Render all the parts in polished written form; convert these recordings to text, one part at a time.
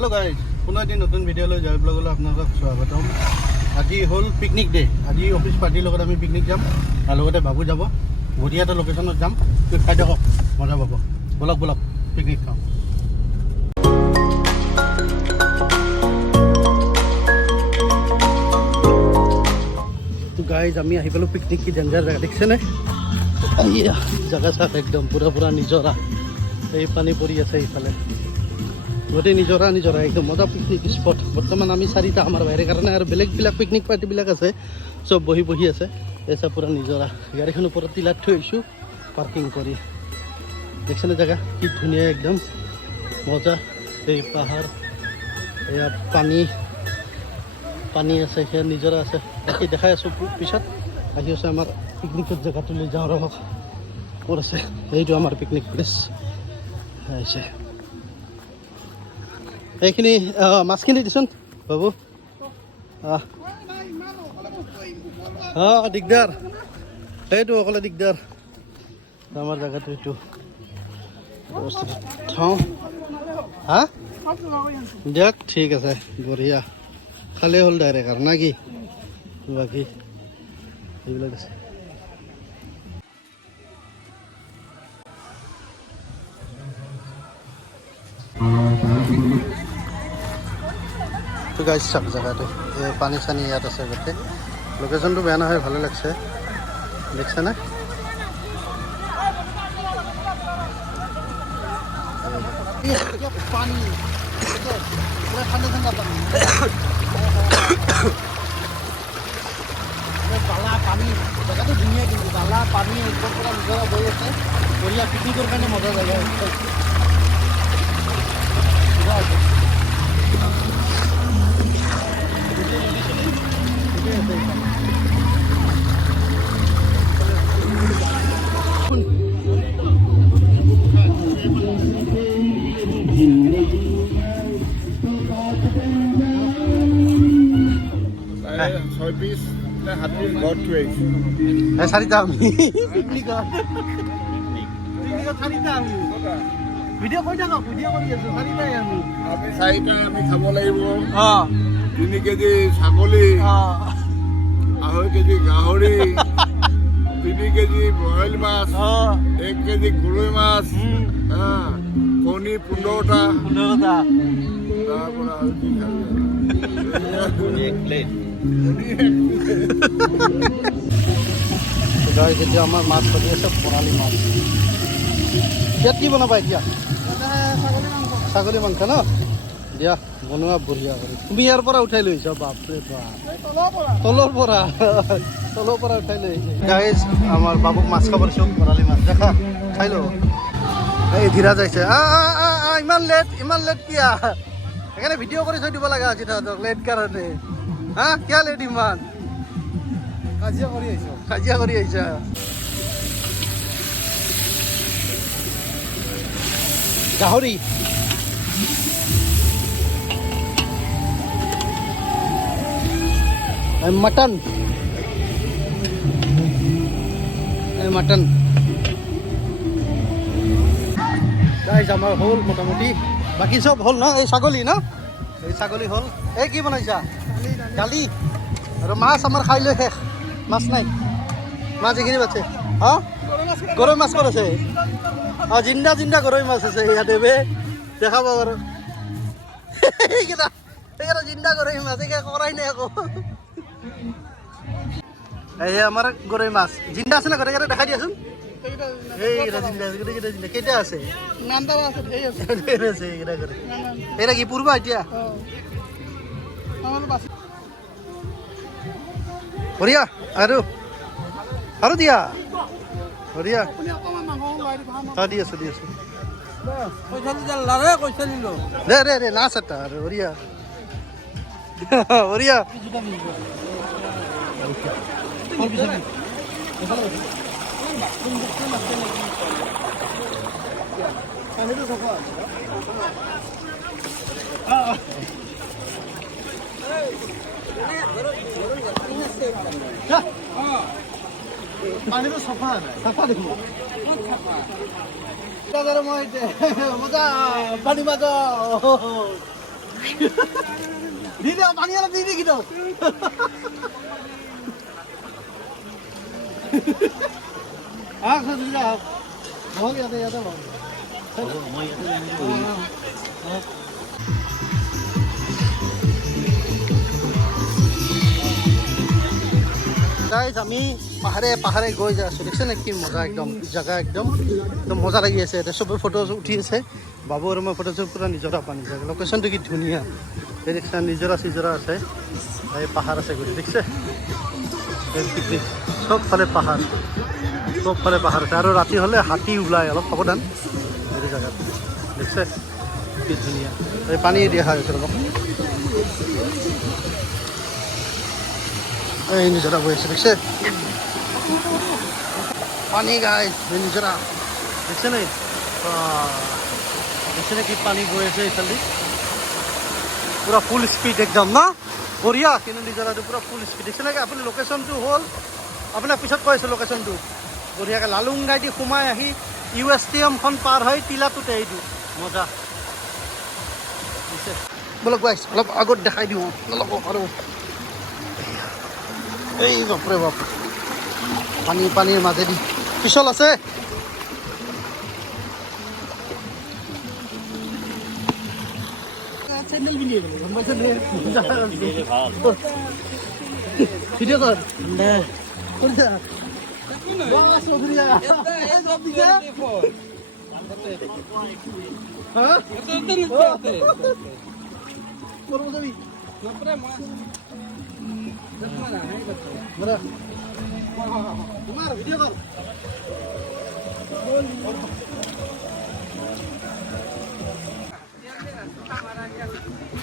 Hello guys पुनः eighty नतुन video जय ब्लॉगल आपनालोक स्वागतम। आज हल पिकनिक डे। आज अफिस पार्टिर लगत आमी पिकनिक जाम और लगते बाबू যাব बढ़िया এটা लोकेशনত जाम। तो खाई থাকক मजा पाब। बोलक बोलक पिकनिक खाओ। तो गाइज आमी आहि पालो पिकनिक की डेंजार जगह देखছে না जगह साफ एकदम पूरा पूरा নিজৰা এই পানী পৰি আছে এইফালে गोटे নিজৰা एकदम मजा पिकनिक स्पट। बर्तमान आमी चारिटा आमार बाहिरे कारण और बेलेग पिकनिक पार्टी आछे सब बही बही आछे ऐसा पूरा নিজৰা गाड़ीखन ऊपर टिलात थৈ आइछु पार्किंग करी देखछने जगह कि धुनिया एकदम मजा। এই পাহাৰ এয়া पानी पानी আছে हे নিজৰা আছে বাকি দেখাই আছো পিছত। আহি আছে আমাৰ পিকনিকৰ জেগাটো লৈ যাওঁ ৰহক ক'ত আছে এইটো আমাৰ পিকনিক প্লেচ আছে। এইখিনি মাছখিনি দিছোন বাবু দিগদাৰ এইটো অকলে দিগদাৰ আমাৰ জেগাটো এইটো থওঁ দিয়ক ঠিক আছে বঢ়িয়া খালে হ'ল ডাইৰেক্ট আৰু না কি বাকী এইবিলাক আছে। तो गाइस सब जगह पानी सानी इतना आसे गोटे लोकेशन तो बेया ना भाले लगे देखছে ना। जगह धुनिया कि बाला पानी एकदम पूरा নিজৰা বৈ আছে बढ़िया पिकनिकर कारण मजा जगह ভিডিও কৰি থাকক ভিডিও কৰি আছো চাৰিটাই আমি চাৰিটা আমি খাব লাগিব 3 কেজি ছাগলী 2.5 কেজি গাহৰি 3 কেজি বইল মাছ 1 কেজি গৰৈ মাছ কণী 15টা তাৰপৰা আৰু কি খাবি এক প্লেট গাইজ এতিয়া আমাৰ মাছ ভাজি আছে বৰালি মাছ। ইয়াত কি বনাবা এতিয়া ছাগলী মাংস ন দিয়া বনোৱা বঢ়িয়া কৰি তুমি ইয়াৰ পৰা উঠাই লৈ আহিছা বাপৰে বাপ তলৰ পৰা উঠাই লৈ আহিছে। গাইজ আমাৰ বাবুক মাছ খাব দিছোঁ বৰালি মাছ দেখা খাই ল। এই ধীৰা যাইছে ইমান লেট কিয়া সেইকাৰণে ভিডিঅ' কৰি থৈ দিব লগা হৈছে তাহাঁতক লেট কাৰণে কিয় লেট ইমান কাজিয়া কৰি আহিছা। গাহৰি मटन मटन गाइस आमार हल मोटामुटी बाकी सब हल ना এই ছাগলী না এই ছাগলী হল এই কি বনাইছা দালি আৰু মাছ আমাৰ খাই লৈ শেষ মাছ নাই মাছ এখিনি আছে গৰৈ মাছ ক'ত আছে জিন্দা গৰৈ মাছ আছে ইয়াতে বে দেখাব বাৰু এইকেইটা জিন্দা গৰৈ মাছ এইকেইটা কৰাই নাই আকৌ এই আমাৰ গৰৈ মাছ জিন্দা আছে না গোটেইকেইটা দেখাই দিয়াচোন। এইকেইটা জিন্দা কেইটা আছে এইটা কি পূৰ্বা এতিয়া বঢ়িয়া আৰু দিয়া বঢ়িয়া দি আছো দে নাচ এটা আৰু বঢ়িয়া বঢ়িয়া पानी तो सफा देखो मजा पानी मजा দি দে পানী অলপ দি কিন্তু গাইজ আমি পাহাৰে গৈ যাই আছোঁ দেখিছে নে কি মজা একদম জেগা একদম মজা লাগি আছে এতিয়া চবে ফটো উঠি আছে বাবু আৰু মই ফটো পূৰা নিজৰা পানী জেগা লোকেশ্যনটো কি ধুনীয়া এই দেখিছে নিজৰা চিজৰা আছে এই পাহাৰ আছে গৈ দেখিছে পিকনিক চবফালে পাহাৰ আছে আৰু ৰাতি হ'লে হাতী ওলায় অলপ সাৱধান এইটো জেগাত দেখিছে কি ধুনীয়া এই পানী দিয়া হৈ আছে অলপ এই নিজৰা বৈ আছে দেখিছে পানী গাই নিজৰা দেখিছে নে কি পানী বৈ আছে এইফালে পুৰা ফুল স্পীড একদম ন বঢ়িয়া কিন্তু নিজৰাটো পুৰা ফুল স্পীড দেখিছে নেকি আপুনি লোকেশ্যনটো হ'ল আপোনাক পিছত কৈ আছোঁ লোকেশ্যনটো বঢ়িয়াকৈ লালুংগাই দি সোমাই আহি USTMখন পাৰ হৈ টিলাটোতে এইটো মজা দিছে বলক গাইছ অলপ আগত দেখাই দিওঁ অলপ আৰু এই বাপৰে বাপ পানীৰ মাজেদি পিছল আছে ভিডিও কৰ ভিডিও কৰ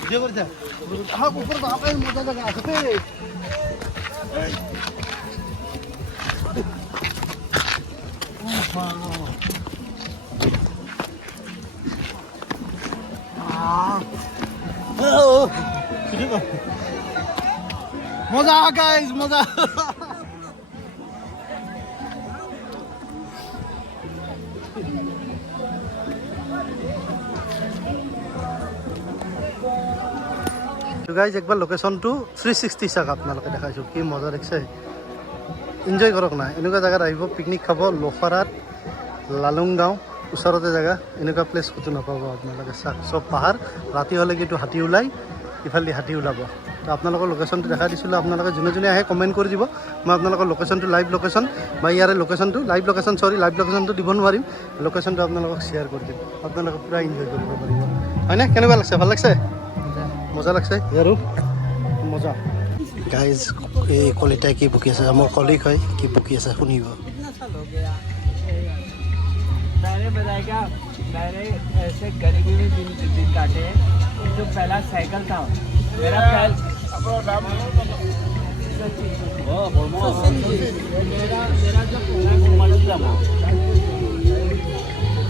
ভিডিও কৰছে উপৰ বাপেৰ মজা জায়গা আছে মজা গাইজ মজা গাইজ একবাৰ লোকেশ্যনটো 360 চাওক আপোনালোকে দেখাইছোঁ কি মজা দেখিছে এনজয় কৰক না এনেকুৱা জেগাত আহিব পিকনিক খাব লখৰাত লালুংগাঁও ওচৰতে জেগা এনেকুৱা প্লেচ ক'তো নাপাব আপোনালোকে চাওক চব পাহাৰ ৰাতি হ'লে কিন্তু হাতী ওলায় ইফালেদি হাতী ওলাব তো আপোনালোকৰ লোকেশ্যনটো দেখাই দিছিলোঁ আপোনালোকে যোনে আহে কমেণ্ট কৰি দিব মই আপোনালোকৰ লোকেশ্যনটো লাইভ লোকেশ্যন বা ইয়াৰে লোকেশ্যনটো লাইভ লোকেশ্যনটো দিব নোৱাৰিম লোকেশ্যনটো আপোনালোকক শ্বেয়াৰ কৰি দিম আপোনালোকে পূৰা এনজয় কৰিব পাৰিব হয়নে কেনেকুৱা লাগছে ভাল লাগছে মজা লাগছে আৰু মজা গাইজ এই কলিতাই কি বকি আছে মোৰ কলিক হয় কি বকি আছে শুনিব मैंने ऐसे गरीबी में दिन काटे जो पहला साइकिल था मेरा जो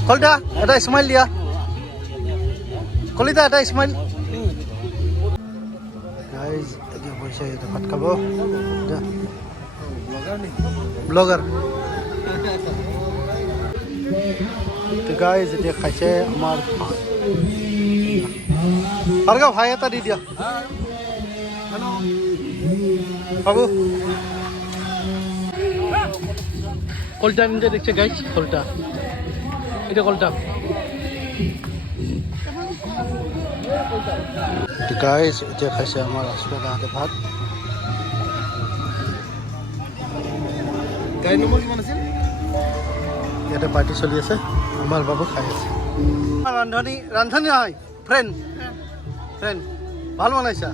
কলিতা এটা স্মাইল দিয়া কলিতা এটা স্মাইল গাইজ এতিয়া পইচা এটা ভাত খাব ব্লগাৰ তো গাইজ এতিয়া খাইছে আমাৰ ভাৰ্গৱ ভাই এটা দি দিয়া বাবু কলটা নিতে দেখছে গাইজ কলটা এটা কলটা তো গাইজ এতিয়া খাইছে আমাৰ ৰাস্তাতে ভাত গাড়ী নম্বৰ কিমান আছিল ইয়াতে পাৰ্টি চলি আছে আমাৰ বাবু খাই আছে ৰান্ধনী নহয় ফ্ৰেণ্ড ভাল বনাইছা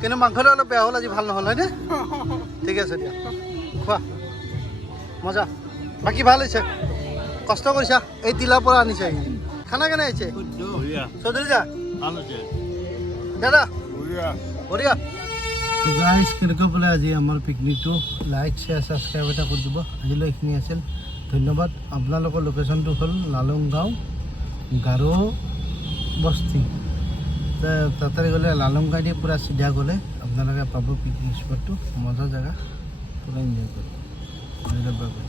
কিন্তু মাংসটো অলপ বেয়া হ'ল আজি ভাল নহ'ল হয়নে ঠিক আছে দিয়া খোৱা মজা বাকী ভাল হৈছে কষ্ট কৰিছা এই তিলাৰ পৰা আনিছা খানা কেনে আহিছে চৌধুৰী যা দাদা বঢ়িয়া গাইজ কেনেকুৱা বোলে আজি আমাৰ পিকনিকটো লাইক শ্বেয়াৰ ছাবস্ক্ৰাইব এটা কৰি দিব আজিলৈ এইখিনি আছিল ধন্যবাদ আপোনালোকৰ লোকেশ্যনটো হ'ল লালুংগাঁও গাৰো বস্তি তাতে গ'লে লালুংগাঁও দি পূৰা চিধা গ'লে আপোনালোকে পাব পিকনিক স্পটটো মজা জেগা পূৰা এনজয় কৰিব